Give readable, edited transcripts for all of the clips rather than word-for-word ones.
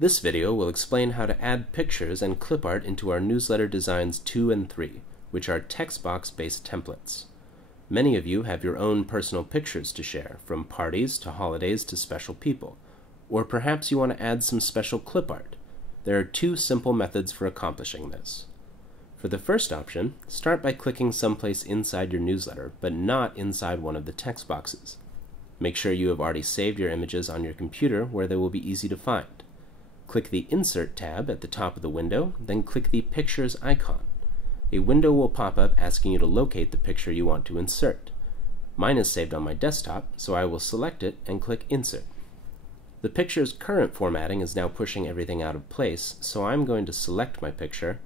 This video will explain how to add pictures and clip art into our newsletter designs 2 and 3, which are text box-based templates. Many of you have your own personal pictures to share, from parties to holidays to special people. Or perhaps you want to add some special clip art. There are 2 simple methods for accomplishing this. For the first option, start by clicking someplace inside your newsletter, but not inside one of the text boxes. Make sure you have already saved your images on your computer where they will be easy to find. Click the Insert tab at the top of the window, then click the Pictures icon. A window will pop up asking you to locate the picture you want to insert. Mine is saved on my desktop, so I will select it and click Insert. The picture's current formatting is now pushing everything out of place, so I'm going to select my picture,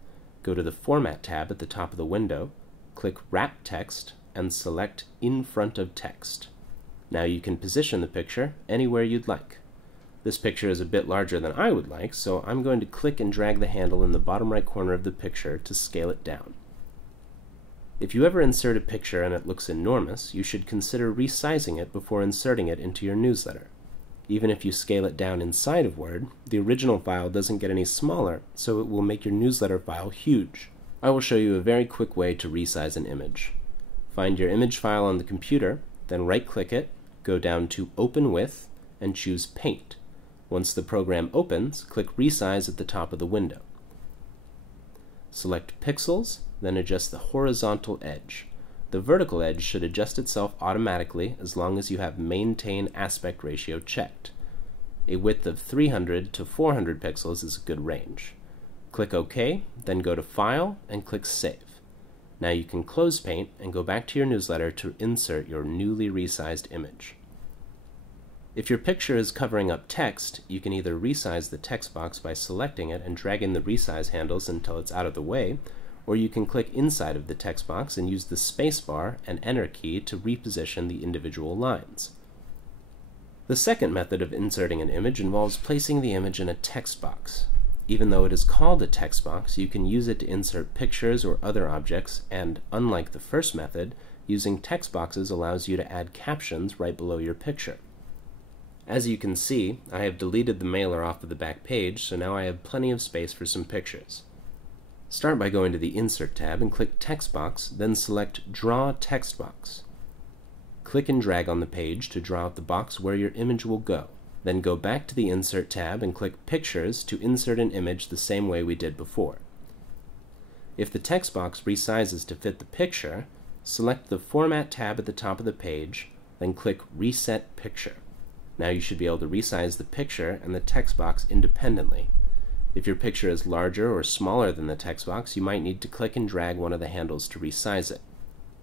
go to the Format tab at the top of the window, click Wrap Text, and select In Front of Text. Now you can position the picture anywhere you'd like. This picture is a bit larger than I would like, so I'm going to click and drag the handle in the bottom right corner of the picture to scale it down. If you ever insert a picture and it looks enormous, you should consider resizing it before inserting it into your newsletter. Even if you scale it down inside of Word, the original file doesn't get any smaller, so it will make your newsletter file huge. I will show you a very quick way to resize an image. Find your image file on the computer, then right-click it, go down to Open With, and choose Paint. Once the program opens, click Resize at the top of the window. Select Pixels, then adjust the horizontal edge. The vertical edge should adjust itself automatically as long as you have Maintain Aspect Ratio checked. A width of 300 to 400 pixels is a good range. Click OK, then go to File and click Save. Now you can close Paint and go back to your newsletter to insert your newly resized image. If your picture is covering up text, you can either resize the text box by selecting it and dragging the resize handles until it's out of the way, or you can click inside of the text box and use the spacebar and Enter key to reposition the individual lines. The second method of inserting an image involves placing the image in a text box. Even though it is called a text box, you can use it to insert pictures or other objects, and unlike the first method, using text boxes allows you to add captions right below your picture. As you can see, I have deleted the mailer off of the back page, so now I have plenty of space for some pictures. Start by going to the Insert tab and click Text Box, then select Draw Text Box. Click and drag on the page to draw out the box where your image will go. Then go back to the Insert tab and click Pictures to insert an image the same way we did before. If the text box resizes to fit the picture, select the Format tab at the top of the page, then click Reset Picture. Now you should be able to resize the picture and the text box independently. If your picture is larger or smaller than the text box, you might need to click and drag one of the handles to resize it.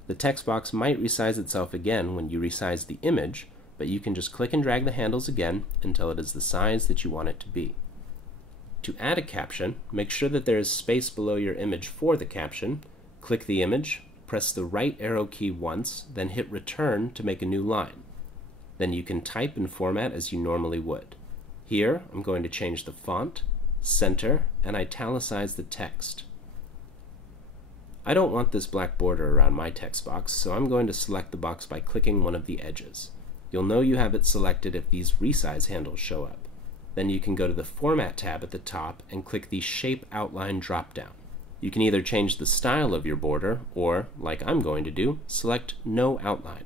The text box might resize itself again when you resize the image, but you can just click and drag the handles again until it is the size that you want it to be. To add a caption, make sure that there is space below your image for the caption. Click the image, press the right arrow key once, then hit Return to make a new line. Then you can type and format as you normally would. Here, I'm going to change the font, center, and italicize the text. I don't want this black border around my text box, so I'm going to select the box by clicking one of the edges. You'll know you have it selected if these resize handles show up. Then you can go to the Format tab at the top and click the Shape Outline drop-down. You can either change the style of your border, or, like I'm going to do, select No Outline.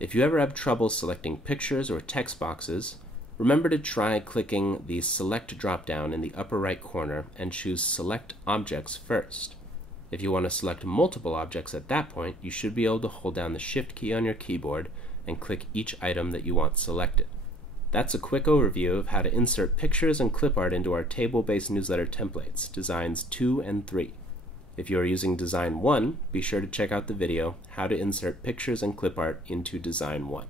If you ever have trouble selecting pictures or text boxes, remember to try clicking the Select drop-down in the upper right corner and choose Select Objects first. If you want to select multiple objects at that point, you should be able to hold down the Shift key on your keyboard and click each item that you want selected. That's a quick overview of how to insert pictures and clip art into our table-based newsletter templates, Designs 2 and 3. If you are using Design 1, be sure to check out the video, How to Insert Pictures and Clip Art into Design 1.